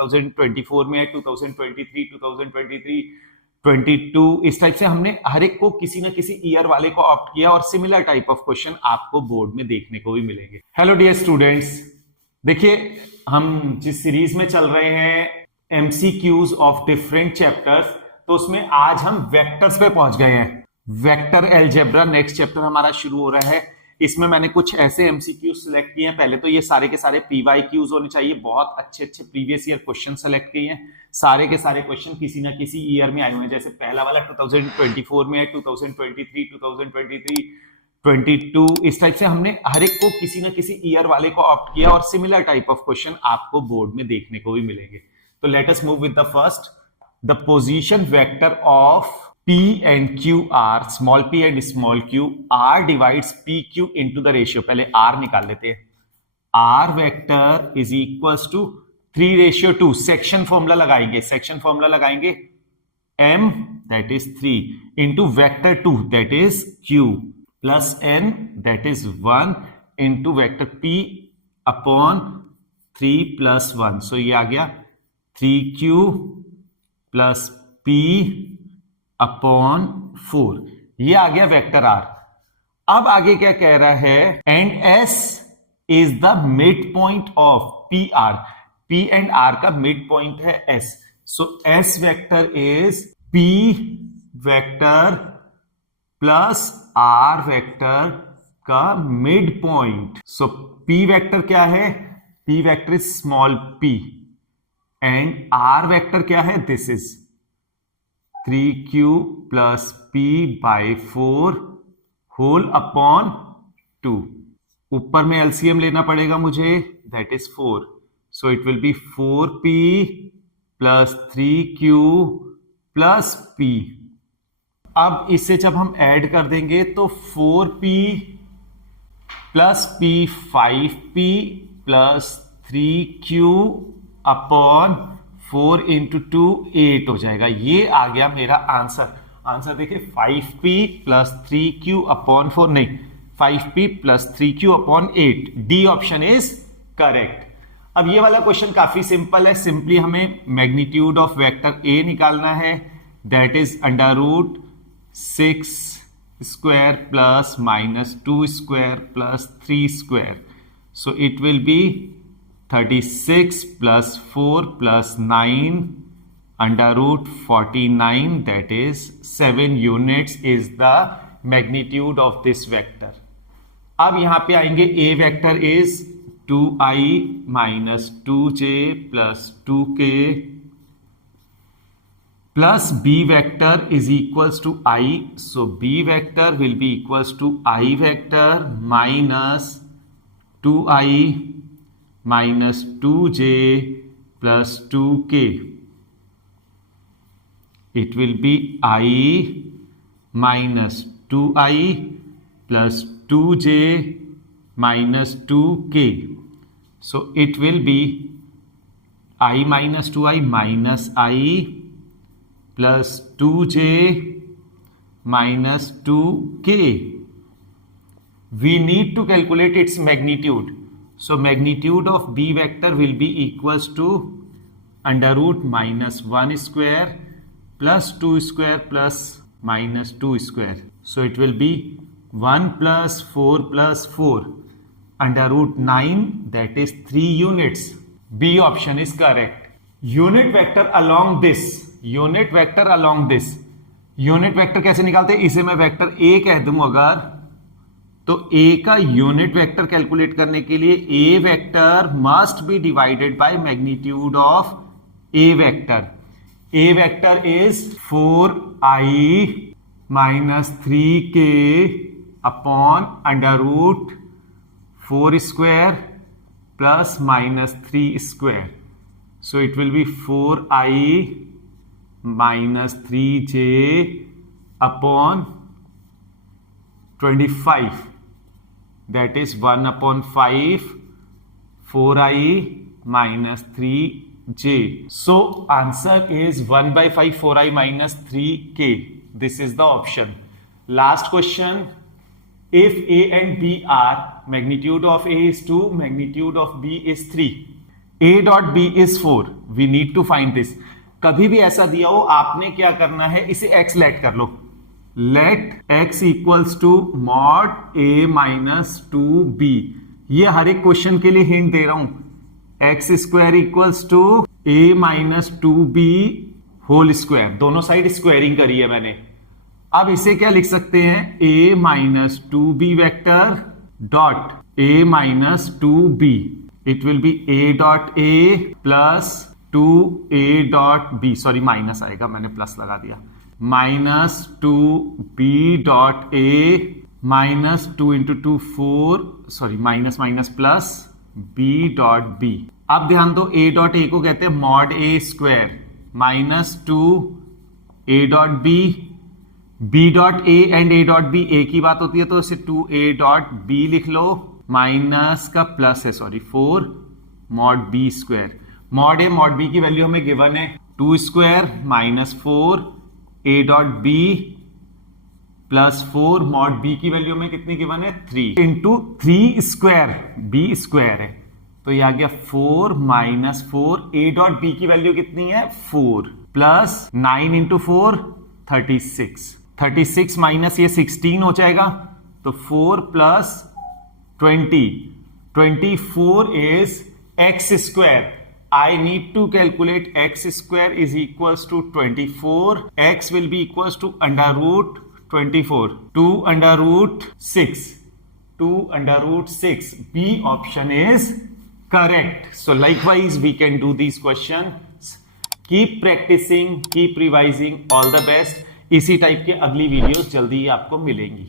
2024 में है, 2023, 2023, 22, इस टाइप से हमने हर एक को किसी ना किसी ईयर वाले को ऑप्ट किया और सिमिलर टाइप ऑफ क्वेश्चन आपको बोर्ड में देखने को भी मिलेंगे। हेलो डियर स्टूडेंट्स, देखिए हम जिस सीरीज में चल रहे हैं एमसीक्यूज ऑफ डिफरेंट चैप्टर्स, तो उसमें आज हम वेक्टर्स पे पहुंच गए हैं। वेक्टर अलजेब्रा नेक्स्ट चैप्टर हमारा शुरू हो रहा है। इसमें मैंने कुछ ऐसे एमसीक्यू सिलेक्ट किए हैं। पहले तो ये सारे के सारे पीवाईक्यूज होने चाहिए, बहुत अच्छे अच्छे प्रीवियस ईयर क्वेश्चन सेलेक्ट किए हैं। सारे के सारे क्वेश्चन किसी ना किसी ईयर में आए हुए हैं। जैसे पहला वाला 2024 में है, 2023, 2023, 22, इस टाइप से हमने हर एक को किसी ना किसी ईयर वाले को ऑप्ट किया और सिमिलर टाइप ऑफ क्वेश्चन आपको बोर्ड में देखने को भी मिलेंगे। तो let us move with the first. The position vector of P and Q are, small p and small q, R divides PQ into the ratio. पहले R निकाल लेते हैं। R vector is equals to 3:2। Section formula लगाएंगे, section formula लगाएंगे M that is 3 into vector 2 that is Q plus N that is 1 into vector P upon 3 plus 1। So ये आ गया 3Q plus P upon 4। ये आ गया vector R। अब आगे क्या कह रहा है, and S is the mid point of P R. P and R का मिड पॉइंट है S। So S vector is P vector plus R vector का mid point. So P vector क्या है, P vector is small p and R vector क्या है, this is 3Q plus P by 4 whole upon 2। ऊपर में LCM लेना पड़ेगा मुझे, that is 4। So it will B 4P plus 3Q plus P। अब इससे जब हम ऐड कर देंगे तो 4P plus P 5P plus 3Q upon 4 into 2 8 हो जाएगा। ये आ गया मेरा आंसर। आंसर देखिए 5P प्लस 3Q अपॉन 4, नहीं 5P plus 3Q upon 8। D option is correct. अब ये वाला क्वेश्चन काफी सिंपल है। सिंपली हमें मैग्नीट्यूड ऑफ वेक्टर ए निकालना है, that is under root 6 square plus minus 2 square plus 3 square. So it will be 36 plus 4 plus 9 under root 49, that is 7 units is the magnitude of this vector. अब यहां पे आएंगे a vector is 2i minus 2j plus 2k plus b vector is equals to I. So b vector will be equals to I vector minus 2i minus 2j plus 2k. It will be I minus 2i plus 2j minus 2k. So it will be I minus 2i minus I plus 2j minus 2k. We need to calculate its magnitude. So magnitude of b vector will be equals to under root minus 1 square plus 2 square plus minus 2 square. So it will be 1 plus 4 plus 4 under root 9, that is 3 units. B option is correct. Unit vector along this. Unit vector along this. Unit vector कैसे निकालते हैं, इसे मैं vector A कह दूं अगर, तो A का यूनिट वेक्टर कैलकुलेट करने के लिए A vector must be divided by magnitude of A vector. A vector is 4i minus 3k upon under root 4 square plus minus 3 square. So it will be 4i minus 3j upon 25, that is 1 upon 5 4i minus 3j. So answer is 1 by 5 4i minus 3k. This is the option. Last question. If a and b are, magnitude of a is 2, magnitude of b is 3, a dot b is 4. We need to find this. कभी भी ऐसा दिया हो, आपने क्या करना है, इसे x लेट कर लो. Let x equals to mod a minus 2b. ये हर एक क्वेश्चन के लिए हिंट दे रहा हूं. X square equals to a minus 2b whole square. दोनों साइड स्क्वायरिंग करी है मैंने. अब इसे क्या लिख सकते हैं, a minus 2b vector dot a minus 2b. It will B a dot a plus 2a dot b. Sorry minus आएगा, मैंने प्लस लगा दिया. Minus 2b dot a minus 2 into 2 4. Sorry minus minus plus b dot b. अब ध्यान दो, a dot a को कहते हैं mod a square minus 2 a dot b. b dot a and a dot b a की बात होती है, तो इसे 2a डॉट b लिख लो. माइनस का प्लस है, sorry 4 mod b square. Mod a mod b की वैल्यू हमें गिवन है 2 square minus 4 a dot b plus 4 mod b की वैल्यू में कितनी गिवन है 3 इंटू 3 स्क्वायर b स्क्वायर है, तो ये आ गया 4 माइनस 4. a डॉट b की वैल्यू कितनी है 4 प्लस 9 इंटू 4 36. 36 माइनस ये 16 हो जाएगा, तो 4 plus 20. 24 is x square. I need to calculate x square is equals to 24. X will be equals to under root 24. 2 under root 6. 2 under root 6. B option is correct. So likewise we can do these questions. Keep practicing, keep revising. All the best. इसी type के अगली videos जल्दी ही आपको मिलेंगी.